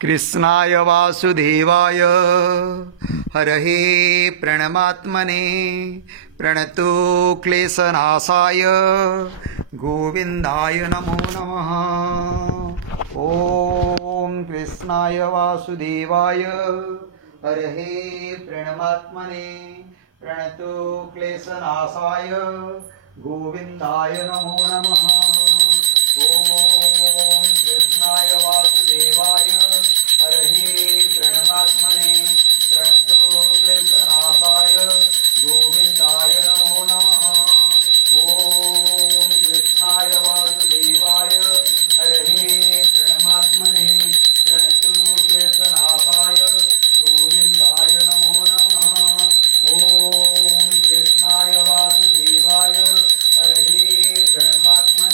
कृष्णाय वासुदेवाय हरहे प्रणमात्मने प्रणतो क्लेशनाशाय गोविन्दाय नमो नमः। ॐ कृष्णाय वासुदेवाय हरहे प्रणमात्मने प्रणतो क्लेशनाशाय गोविन्दाय नमो नमः। ॐ कृष्णाय वासुदेवाय हरहे प्रणमात्मने प्रणतो क्लेशनाशाय गोविन्दाय नमो नमः। ॐ कृष्णाय वासुदेवाय हरहे प्रणमात्मने प्रणतो क्लेशनाशाय गोविन्दाय नमो नमः। ॐ कृष्णाय वासुदेवाय हरहे प्रणमात्मने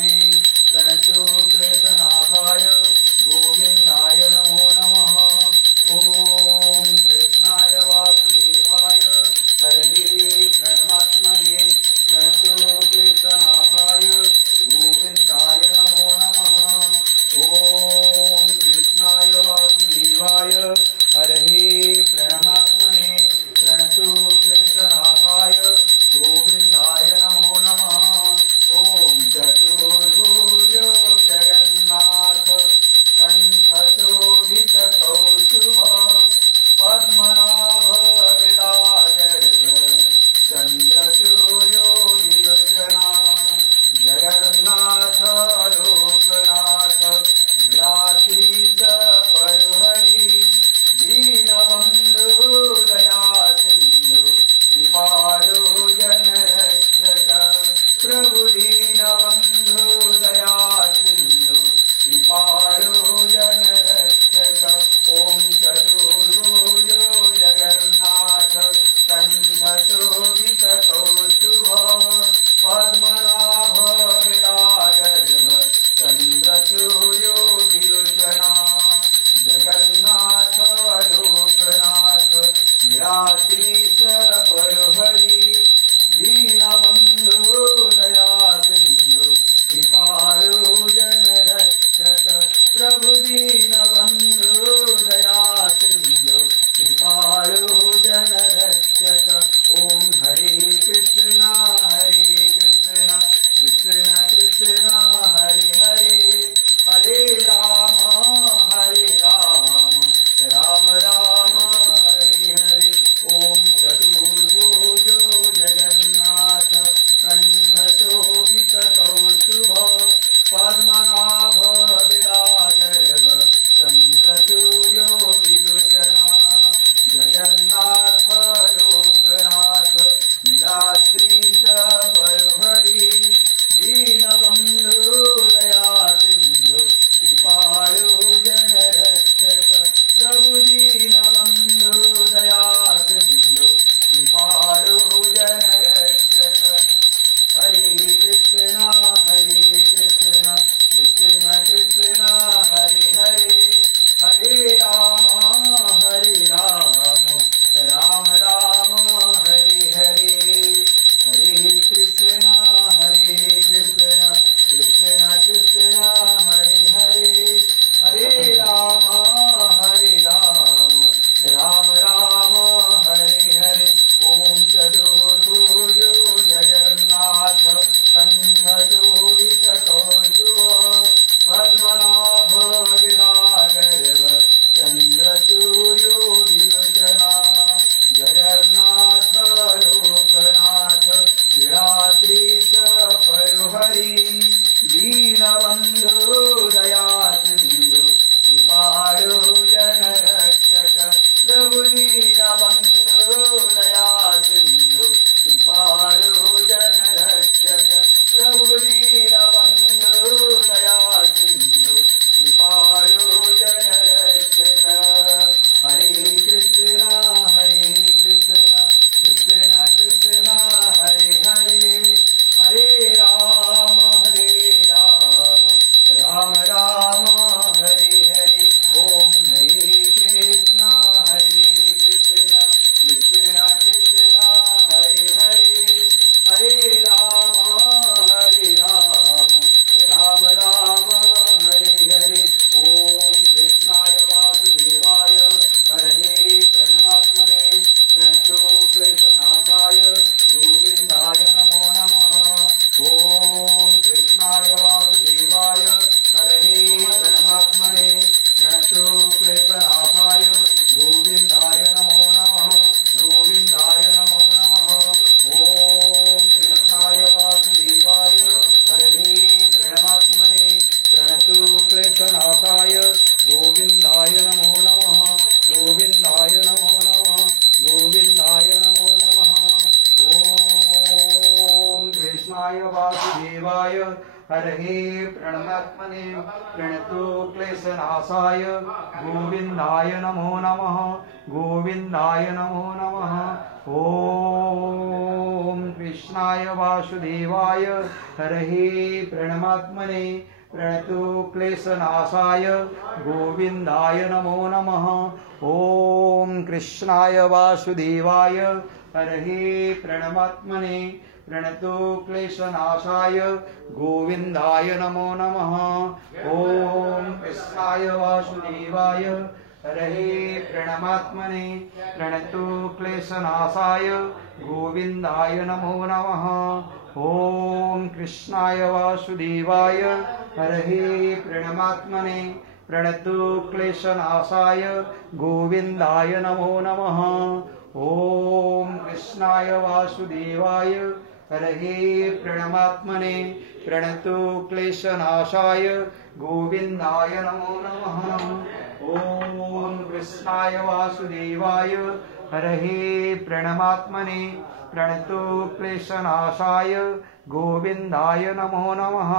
हरये प्रणमात्मने प्रणतो क्लेशनाशाय गोविन्दाय नमो नमः गोविन्दाय नमो नमः। ॐ कृष्णाय वासुदेवाय हरये प्रणमात्मने प्रणतो क्लेशनाशाय गोविन्दाय नमो नमः। ॐ कृष्णाय वासुदेवाय हरये प्रणमात्मने प्रणतो क्लेशनाशाय गोविन्दाय नमो नमः। ॐ कृष्णाय वासुदेवाय हरये प्रणमात्मने प्रणतो क्लेशनाशाय गोविन्दाय नमो नमः। ॐ कृष्णाय वासुदेवाय हरये प्रणमात्मने प्रणतो क्लेशनाशाय गोविन्दाय नमो नमः। ॐ कृष्णाय वासुदेवाय हरये प्रणमात्मने प्रणतो क्लेशनाशाय गोविन्दाय नमो नमः। ॐ कृष्णाय वासुदेवाय हरये प्रणमात्मने प्रणतो क्लेशनाशाय गोविन्दाय नमो नमः।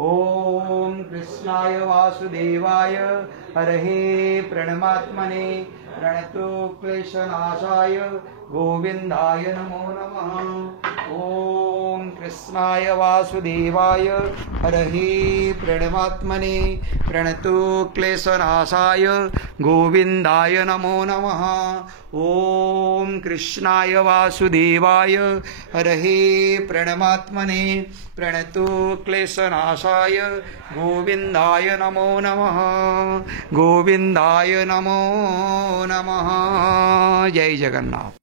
ॐ कृष्णाय वासुदेवाय हरये प्रणमात्मने प्रणतो क्लेशनाशाय गोविन्दाय नमो नमः। ॐ कृष्णाय वासुदेवाय हरये प्रणमात्मने प्रणतो क्लेशनाशाय गोविन्दाय नमो नमः। ॐ कृष्णाय वासुदेवाय हरये प्रणमात्मने प्रणतो क्लेशनाशाय गोविन्दाय नमो नमः गोविन्दाय नमो नमः। जय जगन्नाथ।